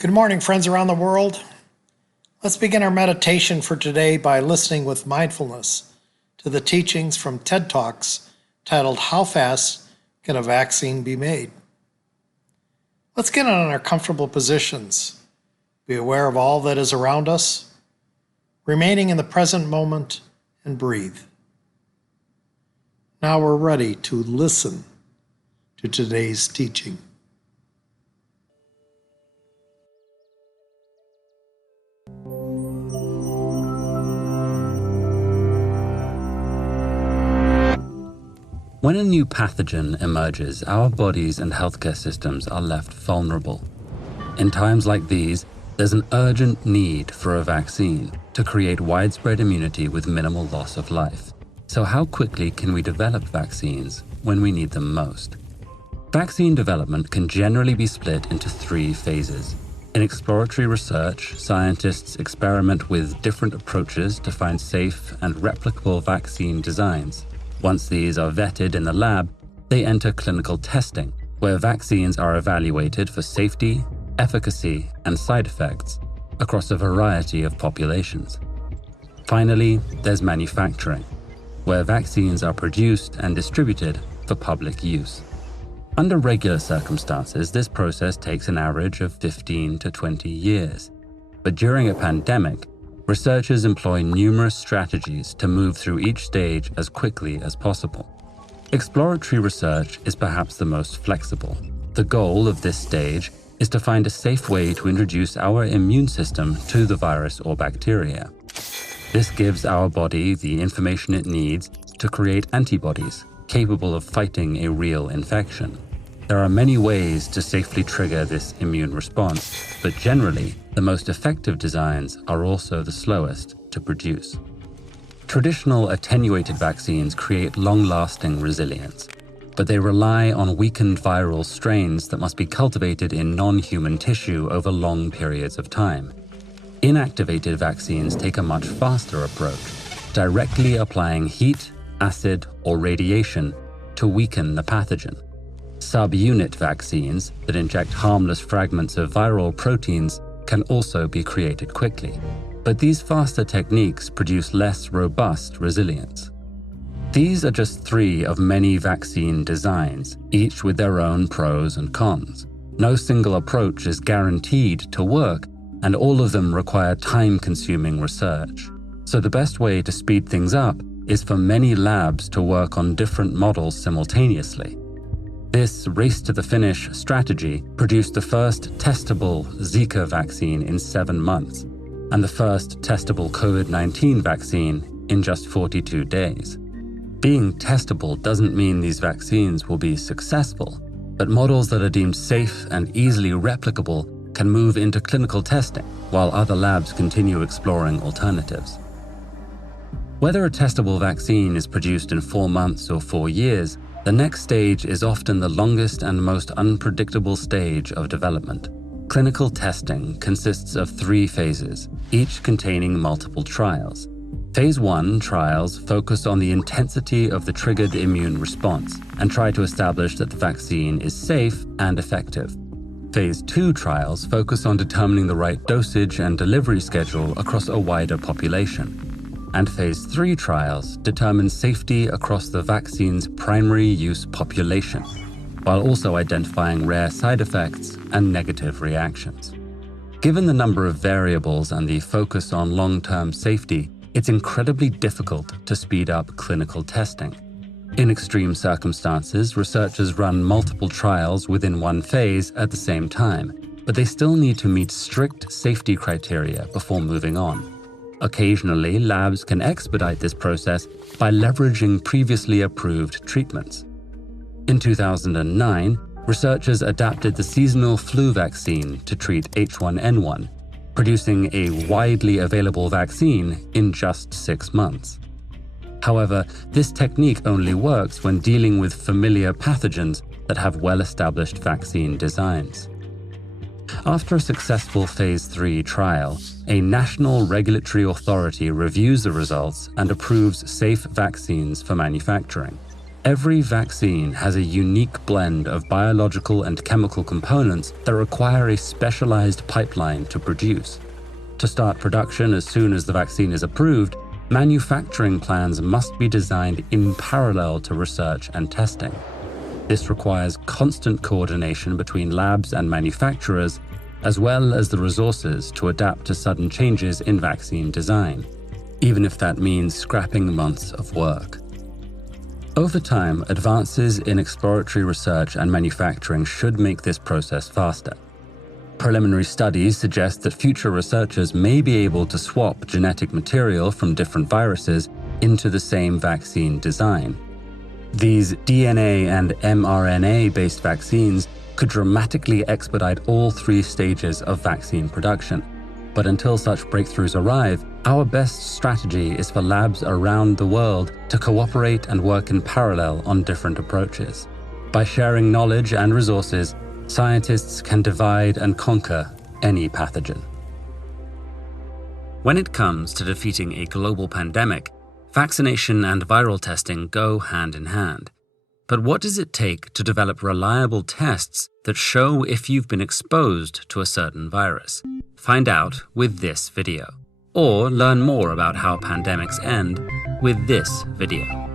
Good morning, friends around the world. Let's begin our meditation for today by listening with mindfulness to the teachings from TED Talks titled, How Fast Can a Vaccine Be Made? Let's get on our comfortable positions, be aware of all that is around us, remaining in the present moment, and breathe. Now we're ready to listen to today's teaching. When a new pathogen emerges, our bodies and healthcare systems are left vulnerable. In times like these, there's an urgent need for a vaccine to create widespread immunity with minimal loss of life. So how quickly can we develop vaccines when we need them most? Vaccine development can generally be split into 3 phases. In exploratory research, scientists experiment with different approaches to find safe and replicable vaccine designs. Once these are vetted in the lab, they enter clinical testing, where vaccines are evaluated for safety, efficacy, and side effects across a variety of populations. Finally, there's manufacturing, where vaccines are produced and distributed for public use. Under regular circumstances, this process takes an average of 15 to 20 years. But during a pandemic, researchers employ numerous strategies to move through each stage as quickly as possible. Exploratory research is perhaps the most flexible. The goal of this stage is to find a safe way to introduce our immune system to the virus or bacteria. This gives our body the information it needs to create antibodies capable of fighting a real infection. There are many ways to safely trigger this immune response, but generally, the most effective designs are also the slowest to produce. Traditional attenuated vaccines create long-lasting resilience, but they rely on weakened viral strains that must be cultivated in non-human tissue over long periods of time. Inactivated vaccines take a much faster approach, directly applying heat, acid, or radiation to weaken the pathogen. Subunit vaccines that inject harmless fragments of viral proteins can also be created quickly, but these faster techniques produce less robust resilience. These are just 3 of many vaccine designs, each with their own pros and cons. No single approach is guaranteed to work, and all of them require time-consuming research. So the best way to speed things up is for many labs to work on different models simultaneously. This race-to-the-finish strategy produced the first testable Zika vaccine in 7 months, and the first testable COVID-19 vaccine in just 42 days. Being testable doesn't mean these vaccines will be successful, but models that are deemed safe and easily replicable can move into clinical testing, while other labs continue exploring alternatives. Whether a testable vaccine is produced in 4 months or 4 years, the next stage is often the longest and most unpredictable stage of development. Clinical testing consists of 3 phases, each containing multiple trials. Phase 1 trials focus on the intensity of the triggered immune response and try to establish that the vaccine is safe and effective. Phase 2 trials focus on determining the right dosage and delivery schedule across a wider population. And Phase 3 trials determine safety across the vaccine's primary use population, while also identifying rare side effects and negative reactions. Given the number of variables and the focus on long-term safety, it's incredibly difficult to speed up clinical testing. In extreme circumstances, researchers run multiple trials within one phase at the same time, but they still need to meet strict safety criteria before moving on. Occasionally, labs can expedite this process by leveraging previously approved treatments. In 2009, researchers adapted the seasonal flu vaccine to treat H1N1, producing a widely available vaccine in just 6 months. However, this technique only works when dealing with familiar pathogens that have well-established vaccine designs. After a successful Phase 3 trial, a national regulatory authority reviews the results and approves safe vaccines for manufacturing. Every vaccine has a unique blend of biological and chemical components that require a specialized pipeline to produce. To start production as soon as the vaccine is approved, manufacturing plans must be designed in parallel to research and testing. This requires constant coordination between labs and manufacturers, as well as the resources to adapt to sudden changes in vaccine design, even if that means scrapping months of work. Over time, advances in exploratory research and manufacturing should make this process faster. Preliminary studies suggest that future researchers may be able to swap genetic material from different viruses into the same vaccine design. These DNA and mRNA-based vaccines could dramatically expedite all 3 stages of vaccine production. But until such breakthroughs arrive, our best strategy is for labs around the world to cooperate and work in parallel on different approaches. By sharing knowledge and resources, scientists can divide and conquer any pathogen. When it comes to defeating a global pandemic, vaccination and viral testing go hand in hand. But what does it take to develop reliable tests that show if you've been exposed to a certain virus? Find out with this video. Or learn more about how pandemics end with this video.